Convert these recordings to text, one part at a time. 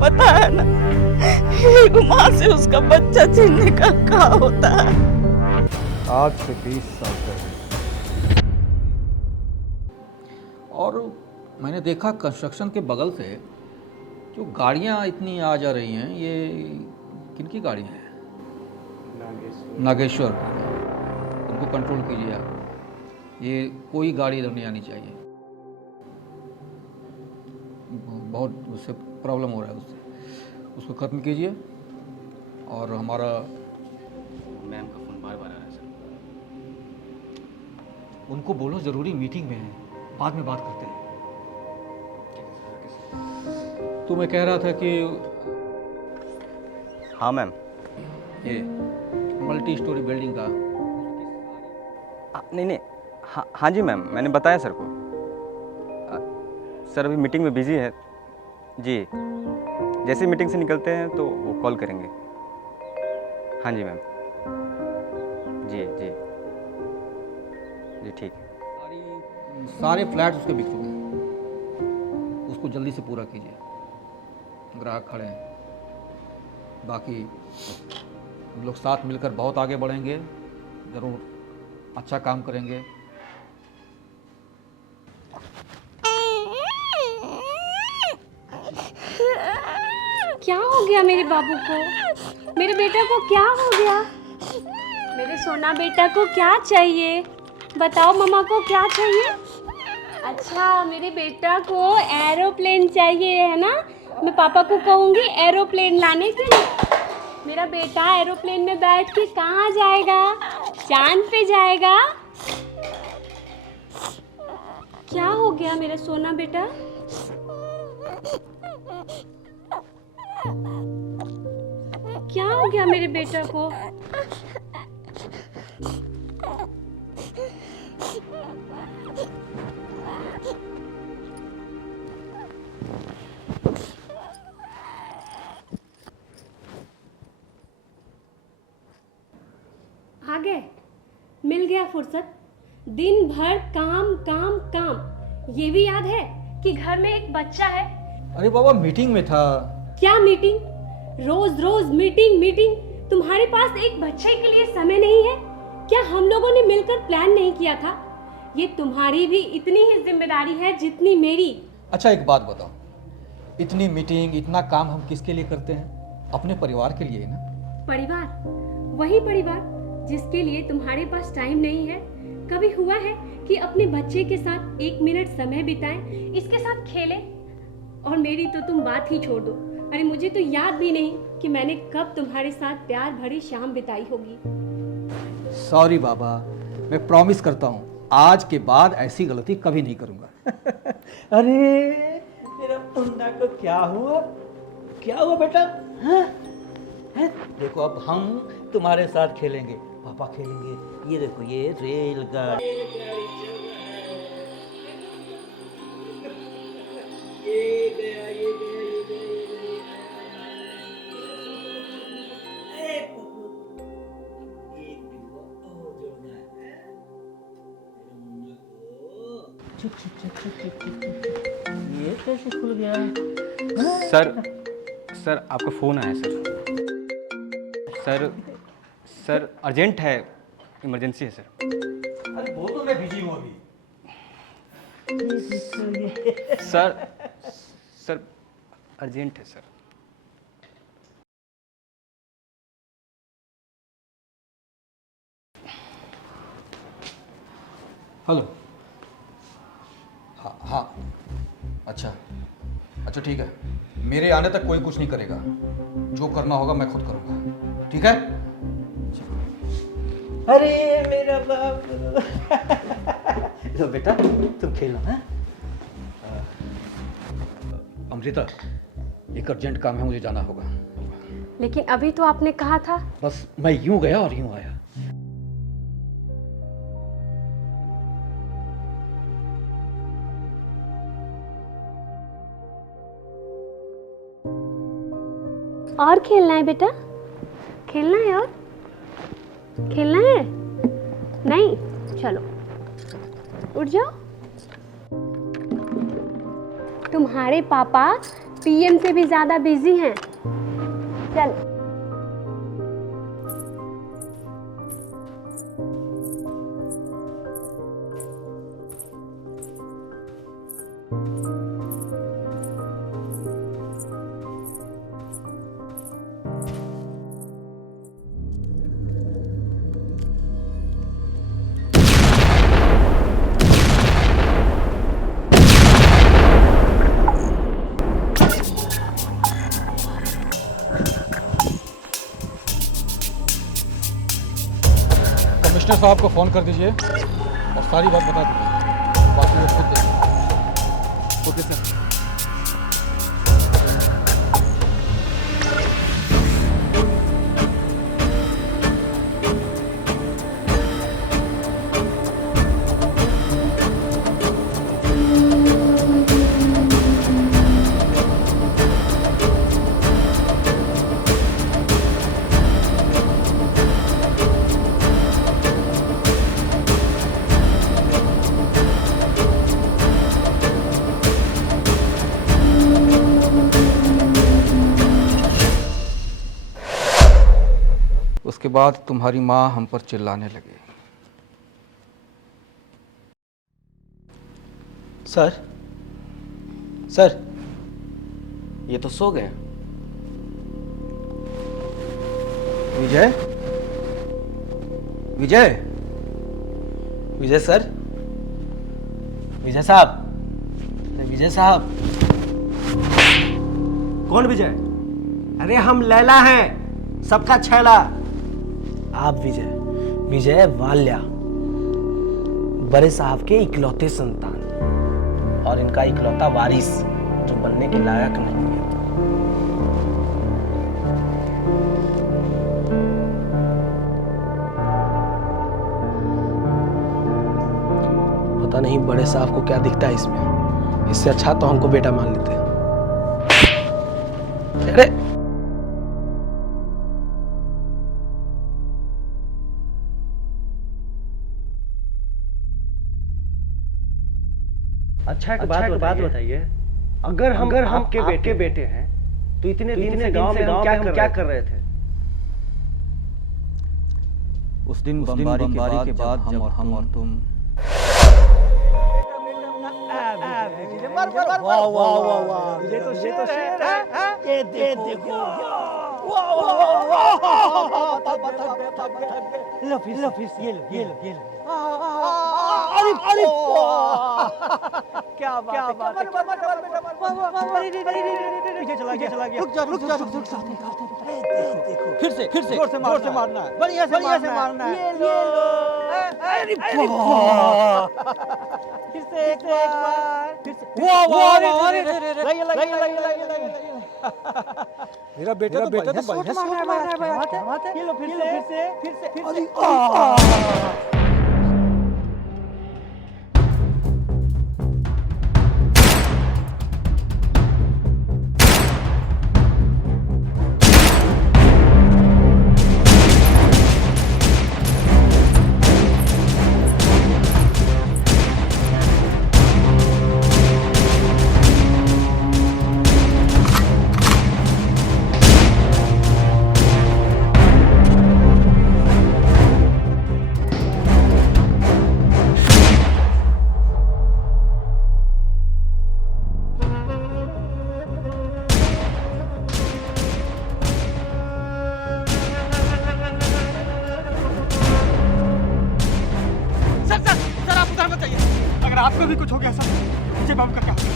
पता है ना, एक माँ से उसका बच्चा छीनने का क्या होता है। आज से 20 साल पहले। और मैंने देखा कंस्ट्रक्शन के बगल से जो गाड़ियाँ इतनी आ जा रही हैं, ये किनकी गाड़ियाँ हैं? नागेश्वर की। उनको कंट्रोल कीजिए आप। ये कोई गाड़ी इधर नहीं आनी चाहिए। बहुत उससे प्रॉब्लम हो रहा है, उसको ख़त्म कीजिए। और हमारा मैम का फ़ोन बार बार आ रहा है सर। उनको बोलो ज़रूरी मीटिंग में है, बाद में बात करते हैं। तो मैं कह रहा था कि हाँ मैम। ये मल्टी स्टोरी बिल्डिंग का नहीं, हाँ जी मैम, मैंने बताया सर को। सर अभी मीटिंग में बिजी है जी। जैसे मीटिंग से निकलते हैं तो वो कॉल करेंगे। हाँ जी मैम। जी जी जी, ठीक है। सारे फ्लैट्स उसके बिक चुके हैं, उसको जल्दी से पूरा कीजिए। ग्राहक खड़े हैं। बाकी हम लोग साथ मिलकर बहुत आगे बढ़ेंगे, ज़रूर अच्छा काम करेंगे। क्या हो गया मेरे बाबू को? मेरे बेटा को क्या हो गया? मेरे सोना बेटा को क्या चाहिए? बताओ मम्मा को क्या चाहिए? अच्छा, मेरे बेटा को एरोप्लेन चाहिए है ना? मैं पापा को कहूँगी एरोप्लेन लाने के लिए। मेरा बेटा एरोप्लेन में बैठ के कहाँ जाएगा? चांद पे जाएगा? क्या हो गया मेरा सोना बेटा? क्या हो गया मेरे बेटा को? आ गए? मिल गया फुर्सत? दिन भर काम काम काम। ये भी याद है कि घर में एक बच्चा है। अरे बाबा, मीटिंग में था। क्या मीटिंग? रोज रोज मीटिंग मीटिंग। तुम्हारे पास एक बच्चे के लिए समय नहीं है क्या? हम लोगों ने मिलकर प्लान नहीं किया था? ये तुम्हारी भी इतनी ही जिम्मेदारी है जितनी मेरी। अच्छा एक बात बताओ, इतनी मीटिंग इतना काम हम किसके लिए करते हैं? अपने परिवार के लिए ना। परिवार? वही परिवार जिसके लिए तुम्हारे पास टाइम नहीं है। कभी हुआ है कि अपने बच्चे के साथ 1 मिनट समय बिताएं, इसके साथ खेलें? और मेरी तो तुम बात ही छोड़ दो। अरे मुझे तो याद भी नहीं कि मैंने कब तुम्हारे साथ प्यार भरी शाम बिताई होगी। सॉरी बाबा, मैं प्रॉमिस करता हूँ आज के बाद ऐसी गलती कभी नहीं करूँगा। अरे मेरा मुन्ना को क्या हुआ? क्या हुआ बेटा? हाँ? हैं? देखो अब हम तुम्हारे साथ खेलेंगे, पापा खेलेंगे। ये देखो, ये रेलगाड़ी। ये गया, ये गया, ये गया, ये गया, ये गया। एक बिल्वा और जोड़ना है। मेरे मुन्ना को चुप चुप चुप चुप चुप चुप चुप। ये कैसे खुल गया? सर आपका फ़ोन आया सर अर्जेंट है, इमरजेंसी है सर। अरे वो तो मैं बिजी हूँ अभी। सर अर्जेंट है सर। हेलो। हाँ हाँ, अच्छा अच्छा ठीक है। मेरे आने तक कोई कुछ नहीं करेगा, जो करना होगा मैं खुद करूँगा, ठीक है? अरे मेरा बाबू। लो बेटा, तुम खेलो। हैं? अमृता, एक अर्जेंट काम है, मुझे जाना होगा। लेकिन अभी तो आपने कहा था। बस मैं यूं गया और यूं आया। और खेलना है बेटा? खेलना है? और खेलना है? नहीं, चलो उठ जाओ। तुम्हारे पापा पीएम से भी ज़्यादा बिजी हैं। चल। कमिश्नर साहब को फ़ोन कर दीजिए और सारी बात बता दीजिए, बाकी वो खुद देखेंगे। Okay sir. उसके बाद तुम्हारी माँ हम पर चिल्लाने लगी। सर ये तो सो गए। विजय विजय विजय सर, विजय साहब, विजय साहब। कौन विजय? अरे हम लैला हैं, सबका छैला। आप विजय, विजय वाल्या, बड़े साहब के इकलौते संतान और इनका इकलौता वारिस जो बनने के लायक नहीं है। पता नहीं बड़े साहब को क्या दिखता है इसमें, इससे अच्छा तो हमको बेटा मान लेते हैं। अरे अच्छा एक बात बताइए, अगर हम के बेटे हैं तो इतने दिन से गांव में हम क्या कर रहे थे? उस दिन बमबारी के बाद हम और तुम वाह वाह वाह वाह, ये तो शेर है। ये देखो, वाह वाह वाह, लो फिर ये लो। अरे क्या बात है। पीछे चला गया। रुक जा। देखो फिर से जोर से मारना है, बढ़िया से मारना है। ये लो। अरे वाह, फिर से एक बार। वाह मेरा बेटा तो बढ़िया शॉट मार रहा है। ये लो फिर से। अगर आपको भी कुछ हो गया सर, मुझे बम का क्या होगा?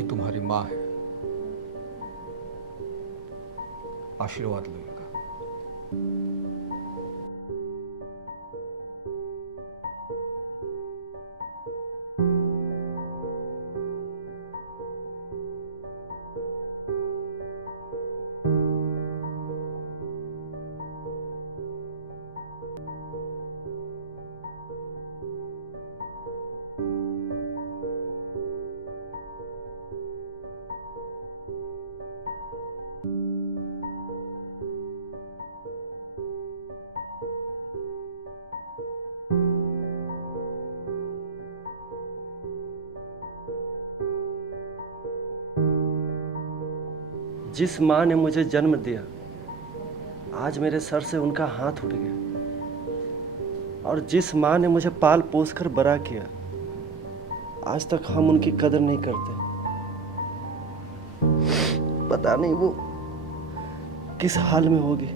यही तुम्हारी माँ है, आशीर्वाद लो इनका। जिस माँ ने मुझे जन्म दिया, आज मेरे सर से उनका हाथ उठ गया। और जिस माँ ने मुझे पाल पोस कर बड़ा किया, आज तक हम उनकी कदर नहीं करते। पता नहीं वो किस हाल में होगी।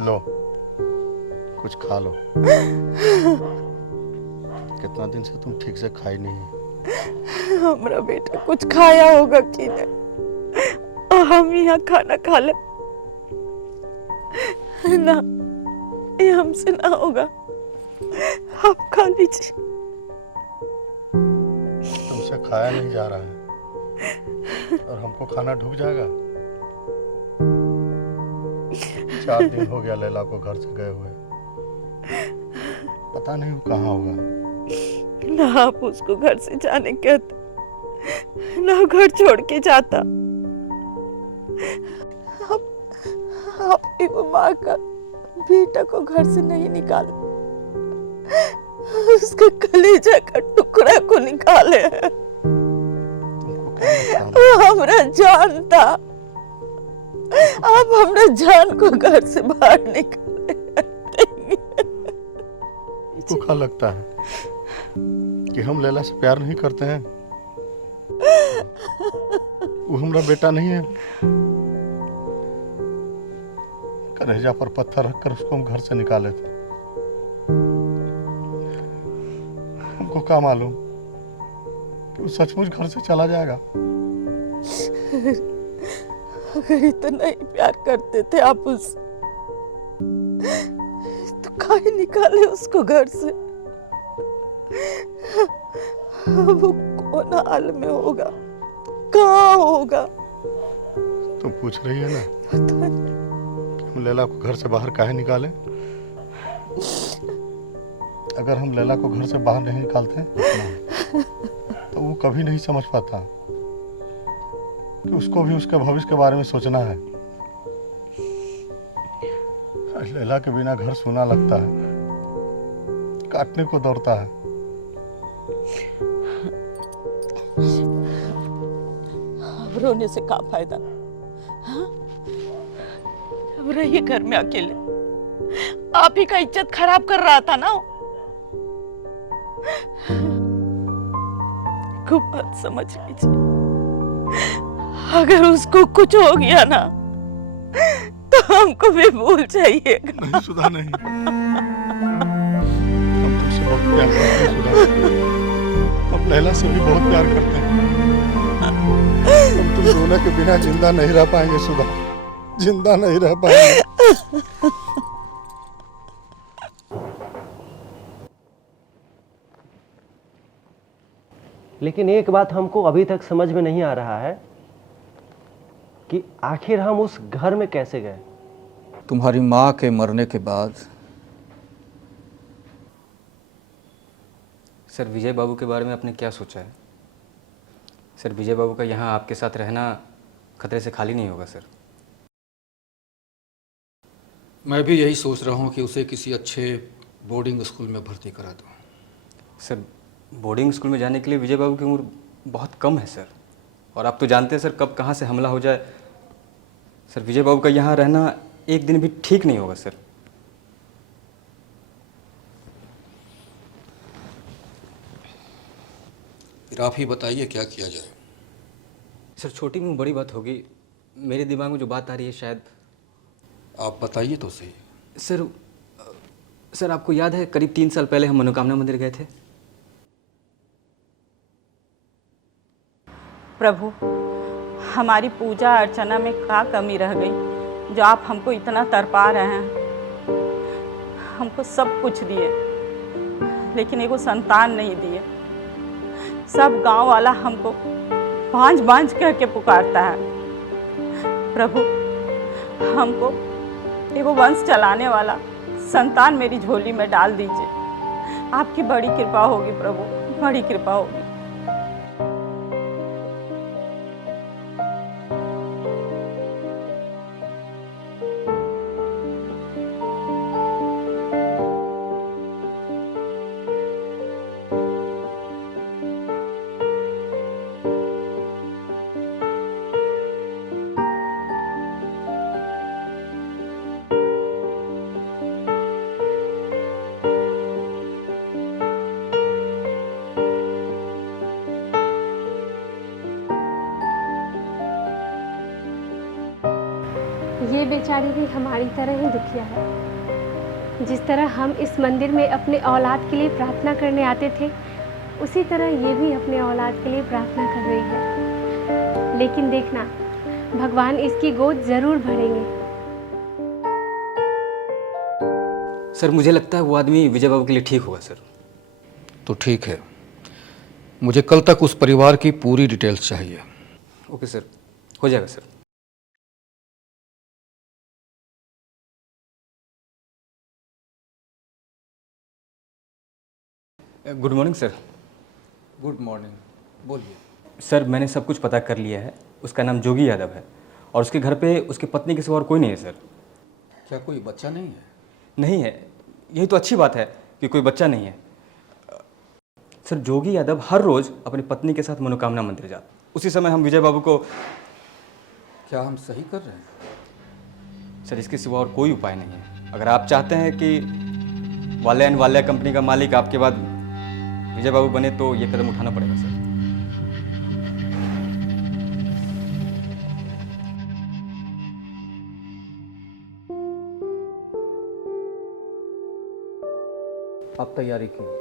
लो, कुछ खा लो। कितना दिन से तुम ठीक से खाई नहीं है। हमारा बेटा कुछ खाया होगा कि नहीं, और हम यहाँ खाना खा ले ना, ये हमसे ना होगा, आप खा लीजिए। तुमसे खाया नहीं जा रहा है और हमको खाना ढुक जाएगा। 4 दिन हो गया लैला को घर से गए हुए, पता नहीं वो कहाँ होगा। ना आप उसको घर से जाने कहते, ना घर छोड़ के जाता। आपकी वो माँ का बेटा को घर से नहीं निकाला, उसके कलेजा का टुकड़ा को निकाले। तुमको क्या बताऊं? वो हमरा जान था, आप हमरा जान को घर से बाहर निकाले। तुमको क्या लगता है कि हम लैला से प्यार नहीं करते हैं? वो हमारा बेटा नहीं है। कलेजा पर पत्थर रखकर उसको हम घर से निकाले थे। हमको क्या मालूम कि वो सचमुच घर से चला जाएगा। अगर इतना ही प्यार करते थे आप उस, तो काहे निकाले उसको घर से? वो कौन हाल में होगा, कहाँ होगा? तुम पूछ रही है ना कि हम लैला को घर से बाहर काहे निकाले? अगर हम लैला को घर से बाहर नहीं निकालते तो वो कभी नहीं समझ पाता कि उसको भी उसके भविष्य के बारे में सोचना है। लैला के बिना घर सूना लगता है, काटने को दौड़ता है। अब रोने से क्या फायदा? हाँ? अब रहिए घर में अकेले, आप ही का इज्जत खराब कर रहा था ना। को बात समझ लीजिए, अगर उसको कुछ हो गया ना तो हमको भी भूल जाइएगा। नहीं सुधा, नहीं। हम तुमसे बहुत प्यार करते हैं सुधा। हम लैला से भी बहुत प्यार करते हैं। हम तुम दोनों के बिना जिंदा नहीं रह पाएंगे सुधा, जिंदा नहीं रह पाएंगे। लेकिन एक बात हमको अभी तक समझ में नहीं आ रहा है कि आखिर हम उस घर में कैसे गए। तुम्हारी माँ के मरने के बाद सर विजय बाबू के बारे में आपने क्या सोचा है? सर विजय बाबू का यहाँ आपके साथ रहना खतरे से खाली नहीं होगा सर। मैं भी यही सोच रहा हूँ कि उसे किसी अच्छे बोर्डिंग स्कूल में भर्ती करा दूँ। सर बोर्डिंग स्कूल में जाने के लिए विजय बाबू की उम्र बहुत कम है सर, और आप तो जानते हैं सर कब कहाँ से हमला हो जाए। सर विजय बाबू का यहाँ रहना एक दिन भी ठीक नहीं होगा सर। फिर आप ही बताइए क्या किया जाए। सर छोटी मुँह बड़ी बात होगी, मेरे दिमाग में जो बात आ रही है शायद। आप बताइए तो सही। सर आपको याद है करीब 3 साल पहले हम मनोकामना मंदिर गए थे। प्रभु, हमारी पूजा अर्चना में क्या कमी रह गई जो आप हमको इतना तरपा रहे हैं। हमको सब कुछ दिए लेकिन एगो संतान नहीं दिए। सब गांव वाला हमको बांझ बांझ कह के पुकारता है। प्रभु, हमको एगो वंश चलाने वाला संतान मेरी झोली में डाल दीजिए। आपकी बड़ी कृपा होगी प्रभु, बड़ी कृपा होगी। ये बेचारी भी हमारी तरह ही दुखिया है। जिस तरह हम इस मंदिर में अपने औलाद के लिए प्रार्थना करने आते थे, उसी तरह ये भी अपने औलाद के लिए प्रार्थना कर रही है। लेकिन देखना, भगवान इसकी गोद जरूर भरेंगे। सर मुझे लगता है वो आदमी विजय बाबू के लिए ठीक होगा सर। तो ठीक है, मुझे कल तक उस परिवार की पूरी डिटेल्स चाहिए। ओके सर, हो जाएगा sir. Good morning sir. Good morning, बोलिए। सर मैंने सब कुछ पता कर लिया है। उसका नाम जोगी यादव है और उसके घर पे उसकी पत्नी के सिवा और कोई नहीं है सर। क्या कोई बच्चा नहीं है? नहीं है, यही तो अच्छी बात है कि कोई बच्चा नहीं है। सर जोगी यादव हर रोज़ अपनी पत्नी के साथ मनोकामना मंदिर जाता। उसी समय हम विजय बाबू को। क्या हम सही कर रहे हैं? सर इसके सिवा और कोई उपाय नहीं है। अगर आप चाहते हैं कि वाल्या एंड वाल्या कंपनी का मालिक आपके बाद विजय बाबू बने तो ये कदम उठाना पड़ेगा सर। आप तैयारी कीजिए,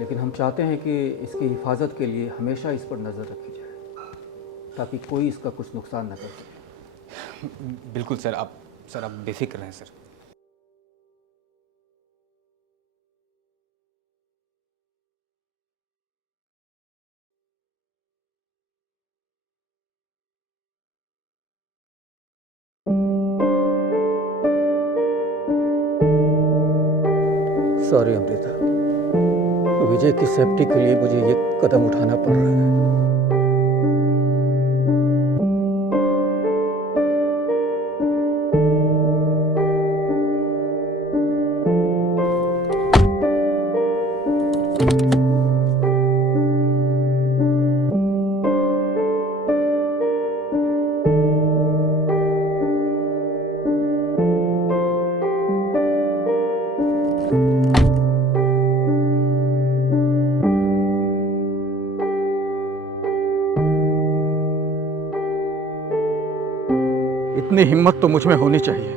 लेकिन हम चाहते हैं कि इसकी हिफाजत के लिए हमेशा इस पर नज़र रखी जाए ताकि कोई इसका कुछ नुकसान न कर सके। बिल्कुल सर, आप बेफिक्र रहें सर। सॉरी अमृता, विजय की सेफ्टी के लिए मुझे ये कदम उठाना पड़ रहा है। इतनी हिम्मत तो मुझ में होनी चाहिए